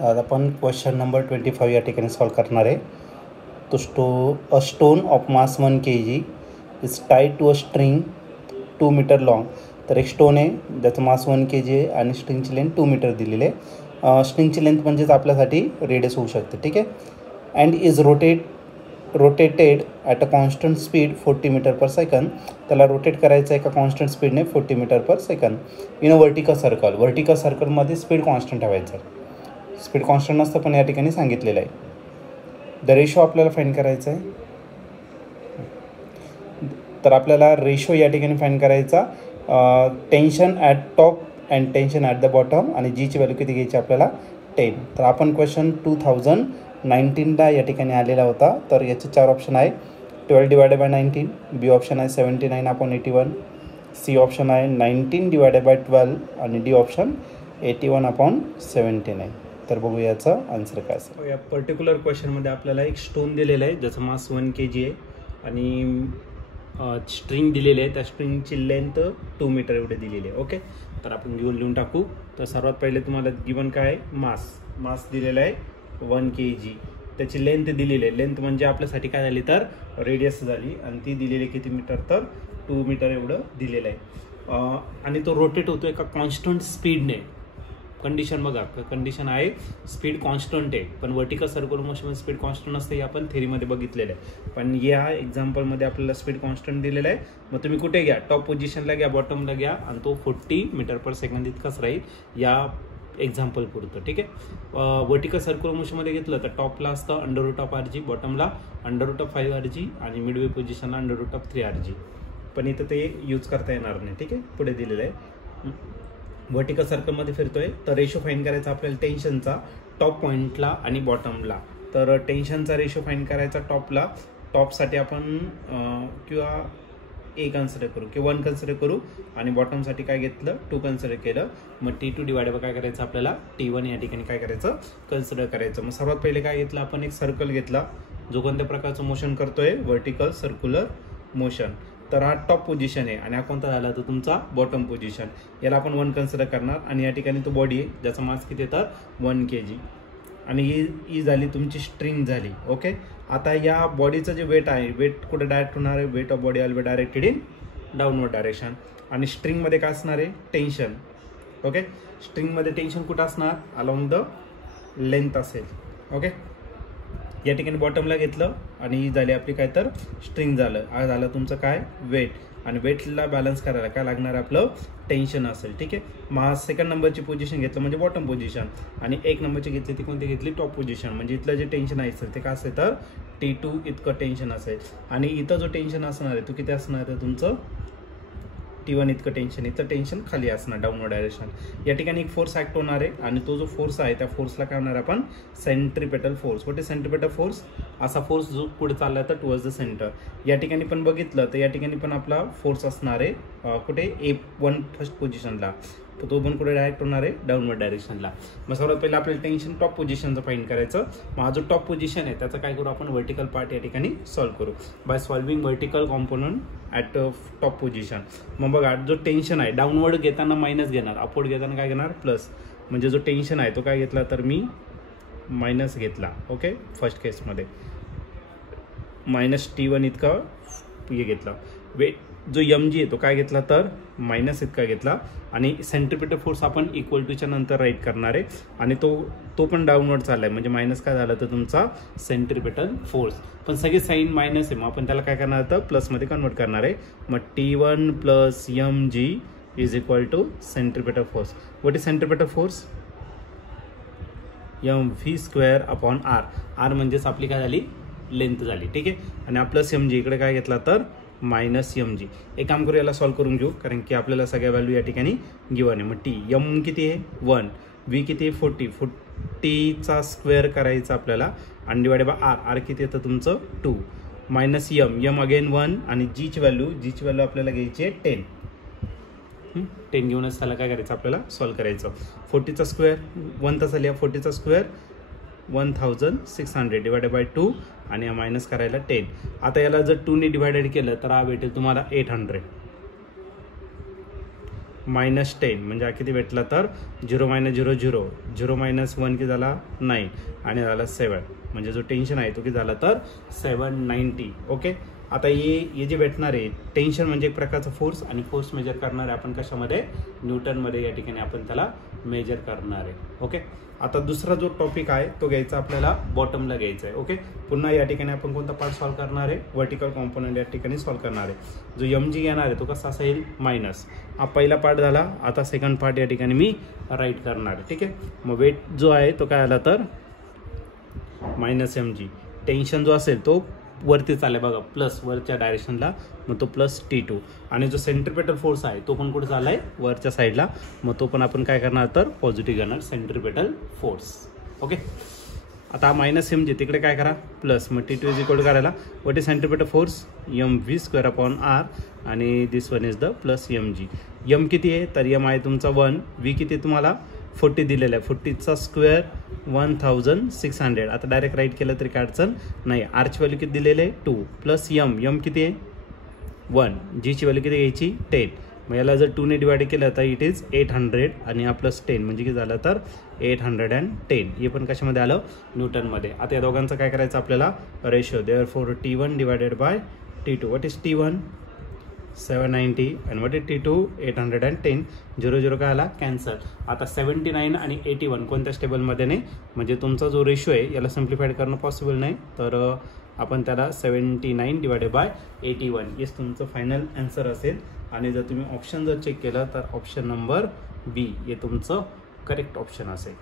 आज आपण question number 25 या ठिकाणी सॉल्व करणार आहे. A stone of mass 1 kg is tied to a string 2 metre long. तर एक स्टोन आहे ज्याचं मास 1 kg आहे आणि स्ट्रिंगची लेंथ 2 मीटर दिलेली आहे. स्ट्रिंगची लेंथ म्हणजेच आपल्यासाठी रेडियस होऊ शकते, ठीक आहे. And is rotated at a constant speed 40 metre per second. त्याला रोटेट करायचं एका कॉन्स्टंट स्पीडने 40 metre per second in a vertical circle. Vertical सर्कलमध्ये स्पीड कॉन्स्टंट ठेवायचं. स्पीड कॉन्स्टंट नसतं पण या ठिकाणी सांगितलेलं आहे. द रेशो आपल्याला फाईंड करायचं आहे. तर आपल्याला रेशो या ठिकाणी फाईंड करायचा tension at top and tension at the bottom आणि जीची व्हॅल्यू किती घ्यायची आपल्याला 10. तर आपण क्वेश्चन 2019ला या ठिकाणी आलेला होता. तर याचे 4 ऑप्शन आहे. 12/19, बी ऑप्शन आहे 79/81, सी ऑप्शन आहे 19/12 आणि डी ऑप्शन 81/79. तर बघू याचा आन्सर काय असेल. या पर्टिक्युलर क्वेश्चनमध्ये आपल्याला एक स्टोन दिलेला आहे ज्याचं मास 1 kg आहे आणि स्ट्रिंग दिलेली आहे. त्या स्ट्रिंगची लेंथ 2 मीटर एवढे दिलेली आहे. ओके, तर आपण लिहून टाकू. तर सर्वात पहिले तुम्हाला गिवन काय आहे, मास दिलेला आहे 1 kg. त्याची लेंथ दिलेली आहे. लेंथ म्हणजे आपल्यासाठी काय झाली तर रेडियस झाली आणि ती दिलेली किती मीटर तर 2 मीटर एवढं दिलेलं आहे. आणि तो रोटेट होतो एका कॉन्स्टंट स्पीडने. कंडिशन बघा, कंडिशन आहे स्पीड कॉन्स्टंट आहे, पण vertical circular motion speed constant असते हे आपण थेरीमध्ये बघितलेलं आहे. पण या एक्झाम्पलमध्ये आपल्याला स्पीड कॉन्स्टंट दिलेलं आहे. मग तुम्ही कुठे घ्या, टॉप पोझिशनला घ्या, बॉटमला घ्या आणि तो 40 मीटर पर सेकंद इतकाच राहील या एक्झाम्पल पुरतं, ठीक आहे. वर्टिकल सर्क्युलर मोशनमध्ये घेतलं तर टॉपला असतं √RG, बॉटमला √5RG आणि मिडवे पोझिशनला √3RG. पण इथं ते यूज करता येणार नाही, ठीक आहे. पुढे दिलेलं आहे वर्टिकल सर्कलमध्ये फिरतोय. तर रेशो फाईंड करायचा आपल्याला टेन्शनचा टॉप पॉईंटला आणि बॉटमला. तर टेन्शनचा रेशो फाईंड करायचा टॉपसाठी आपण किंवा A कन्सिडर करू किंवा 1 कन्सिडर करू आणि बॉटमसाठी काय घेतलं 2 कन्सिडर केलं. मग T2 डिवाइड बाय काय करायचं आपल्याला T1 या ठिकाणी काय करायचं कन्सिडर करायचं. मग सर्वात पहिले काय घेतलं आपण, एक सर्कल घेतला जो कोणत्या प्रकारचं मोशन करतोय, वर्टिकल सर्क्युलर मोशन. तर हा टॉप पोझिशन आहे आणि हा कोणता झाला तर तुमचा बॉटम पोझिशन. याला आपण 1 कन्सिडर करणार आणि या ठिकाणी तो बॉडी आहे ज्याचा मास किती येतात 1 kg आणि ही झाली तुमची स्ट्रिंग झाली. ओके, आता या बॉडीचं जे वेट आहे, वेट कुठे डायरेक्ट होणार आहे, weight of body will be directed in downward direction. आणि स्ट्रिंगमध्ये काय असणार आहे टेन्शन. ओके, स्ट्रिंगमध्ये टेन्शन कुठं असणार अलॉंग द लेंथ असेल. ओके, या ठिकाणी बॉटमला घेतलं आणि ही झाली आपली काय तर स्ट्रिंग झालं. हा झालं तुमचं काय वेट आणि वेटला बॅलन्स करायला काय लागणार आपलं टेन्शन असेल, ठीक आहे. मग सेकंड नंबरची पोझिशन घेतलं म्हणजे बॉटम पोझिशन आणि 1 नंबरची घेतली ती कोणती घेतली टॉप पोझिशन. म्हणजे इथलं जे टेन्शन असेल ते काय असेल तर T2 इतकं टेन्शन असेल आणि इथं जो टेन्शन असणार आहे तो किती असणार आहे तुमचं T1 इतकं टेन्शन. इथं टेन्शन खाली असणार डाऊनवर्ड डायरेक्शन. या ठिकाणी एक फोर्स ऍक्ट होणार आहे आणि तो जो फोर्स आहे त्या फोर्सला काय होणार आपण सेंट्रिपेटल फोर्स. कुठे सेंट्रिपेटल फोर्स, असा फोर्स जो पुढे चालला तर टुवर्ड्स द सेंटर. या ठिकाणी पण बघितलं तर या ठिकाणी पण आपला फोर्स असणार आहे कुठे A1 फर्स्ट पोझिशनला, तर तो पण कुठे डायरेक्ट होणार आहे डाऊनवर्ड डायरेक्शनला. मग सर्वात पहिलं आपल्याला टेन्शन टॉप पोझिशनचं फाईंड करायचं. मग हा जो टॉप पोझिशन आहे त्याचं काय करू आपण वर्टिकल पार्ट या ठिकाणी सॉल्व्ह करू by solving vertical component at top position. मग बघा जो टेन्शन आहे डाऊनवर्ड घेताना मायनस घेणार, अपवर्ड घेताना काय घेणार प्लस. म्हणजे जो टेन्शन आहे तो काय घेतला तर मी मायनस घेतला. ओके, फर्स्ट केसमध्ये -T1 इतका हे घेतला. वेट जो mg आहे तो काय घेतला तर मायनस इतका घेतला आणि सेंट्रिपेटल फोर्स आपण इक्वल टूच्या नंतर राईट करणार आहे आणि तो पण डाऊनवर्ड चालला आहे. म्हणजे मायनस काय झालं तर तुमचा सेंट्रिपेटल फोर्स. पण सगळे साईन मायनस आहे, मग आपण त्याला काय करणार तर प्लसमध्ये कन्वर्ट करणार आहे. मग T1 plus mg is equal to centripetal force. What is centripetal force mv²/r. r म्हणजेच आपली काय झाली लेंथ झाली, ठीक आहे. आणि हा प्लस mg इकडे काय घेतला तर -mg. एक काम करू, याला सॉल्व्ह करून घेऊ कारण की आपल्याला सगळ्या व्हॅल्यू या ठिकाणी गिवन आहे. मग T m किती आहे 1, v किती आहे 40चा स्क्वेअर करायचा आपल्याला आणि डिवाइड बाय r किती येतं तुमचं 2 -m अगेन 1 आणि जीची व्हॅल्यू आपल्याला घ्यायची आहे 10 घेऊनच त्याला काय करायचं आपल्याला सॉल्व्ह करायचं. 40चा स्क्वेअर 1 तास लिहा, 40चा स्क्वेअर 1600 डिवाइड बाय 2 आणि मायनस करायला 10. आता याला जर 2 ने डिवाइडेड केलं तर हा भेटेल तुम्हाला 800. -10 म्हणजे हा किती भेटला तर 0 - 0 0, 0 - 1 किती झाला 9 आणि झाला 7, म्हणजे जो टेन्शन आहे तो किती झाला तर 790. ओके. आता हे जे भेटणार आहे टेन्शन म्हणजे एक प्रकारचा फोर्स आणि फोर्स मेजर करणार आहे आपण कशामध्ये न्यूटनमध्ये या ठिकाणी आपण त्याला मेजर करणार आहे. ओके. आता दुसरा जो टॉपिक आहे तो घ्यायचा आपल्याला बॉटमला घ्यायचा आहे. ओके. पुन्हा या ठिकाणी आपण कोणता पार्ट सॉल्व्ह करणार आहे वर्टिकल कॉम्पोनंट या ठिकाणी सॉल्व्ह करणार आहे. जो mg येणार आहे तो कसा असेल मायनस. हा पहिला पार्ट झाला. आता सेकंड पार्ट या ठिकाणी मी राईट करणार आहे. ठीक आहे. मग वेट जो आहे तो काय आला तर -mg. टेन्शन जो असेल तो वरती चाललाय बघा प्लस वरच्या डायरेक्शनला, मग तो +T2 आणि जो सेंट्रिपेटल फोर्स आहे तो पण कुठे चाललाय वरच्या साईडला, मग तो पण आपण काय करणार तर पॉझिटिव्ह घेणार सेंट्रिपेटल फोर्स. ओके. आता -mg तिकडे काय करा प्लस, मग T2 इज इक्वल टू करायला what is centripetal force mv²/r आणि this one is the +mg. m किती आहे तर m आहे तुमचा 1, v किती तुम्हाला 40 दिलेला आहे, 40चा स्क्वेअर 1600. आता डायरेक्ट राईट केलं तरी काय अडचण नाही. आरची व्हॅल्यू किती दिलेले आहे 2 प्लस m किती आहे 1, जीची व्हॅल्यू किती घ्यायची 10. मग याला जर 2 ने डिवाइड केलं तर इट इज 800 आणि हा +10 म्हणजे किती झालं तर 810. हे पण कशामध्ये आलं न्यूटनमध्ये. आता या दोघांचं काय करायचं आपल्याला ratio. Therefore T1 divided by T2. What is T1 790 आणि व्हॉट इज T2 810. 0 0 काय आला कॅन्सल. आता 79 आणि 81 कोणत्या स्टेबलमध्ये नाही, म्हणजे तुमचा जो रेशो आहे याला सिम्प्लिफाईड करणं पॉसिबल नाही, तर आपण त्याला 79 डिवायडेड बाय 81 हेच तुमचं फायनल आन्सर असेल. आणि जर तुम्ही ऑप्शन जर चेक केलं तर ऑप्शन नंबर बी हे तुमचं करेक्ट ऑप्शन असेल.